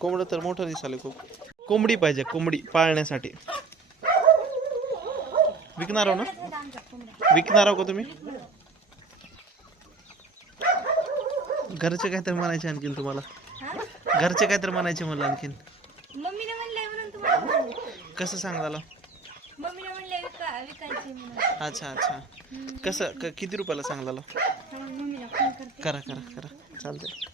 कोंबडं तर मोठं दिसाले खूप. कोंबडी पाहिजे कोंबडी पाळण्यासाठी. विकणार आहो ना? विकणार आहो का तुम्ही? घरचे काहीतरी म्हणायचे आणखीन तुम्हाला. घरचे काहीतरी म्हणायचे मला आणखीन. कसं सांगायला? अच्छा अच्छा. कसं क- किती रुपयाला करते. करा करा करा. चालतंय.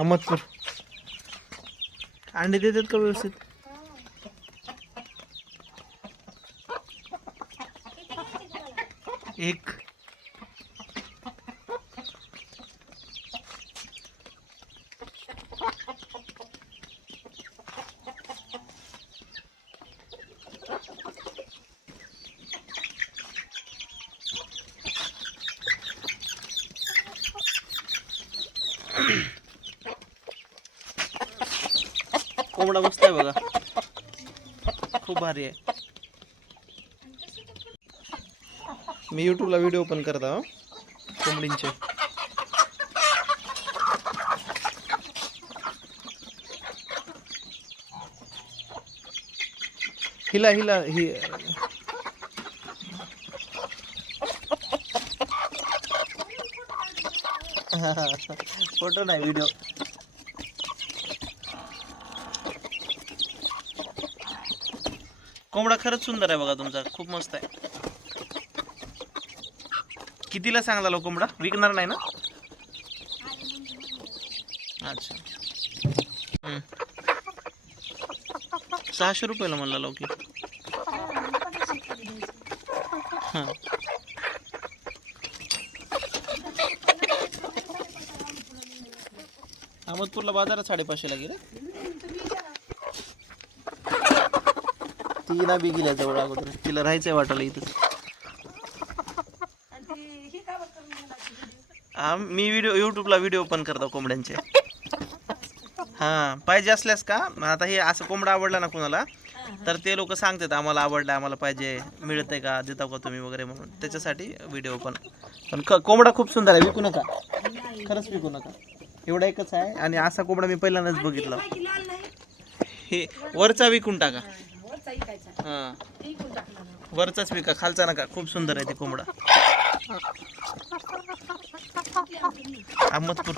अहमदपूर अंडे देतात का व्यवस्थित? एक. कोंबडा मस्त आहे बघा. खूप भारी आहे. मी यूट्यूबला व्हिडिओ पण करता कोंबडींचे. हिला हिला ही फोटो नाही व्हिडिओ कोंबडा खरंच सुंदर आहे बघा तुमचा. खूप मस्त आहे. कितीला सांगला हो कोंबडा? विकणार नाही ना? अच्छा. सहाशे रुपयाला म्हणला लवकी. हां. अहमदपूरला बाजारात साडेपाचशेला गेलं? ती ना बी गेल्या जवळ अगोदर तिला राहायचंय वाटायला इथं. हा मी व्हिडिओ यूट्यूबला व्हिडिओ पण करतो कोंबड्यांचे. हां पाहिजे असल्यास का? आता हे असं कोंबडा आवडला ना कुणाला तर ते लोक सांगतात आम्हाला आवडलं आम्हाला पाहिजे मिळतंय का? देता का तुम्ही वगैरे? म्हणून. त्याच्यासाठी व्हिडिओ पण पण कोंबडा खूप सुंदर आहे विकू नका. खरंच विकू नका. एवढा एकच आहे. आणि असा कोंबडा मी पहिल्यांदाच बघितला. हे वरचा विकून टाका. इकायचा हां. इकून वरचाच विका खालचा नका. खूप सुंदर आहे ते कोंबडा. अहमदपूर.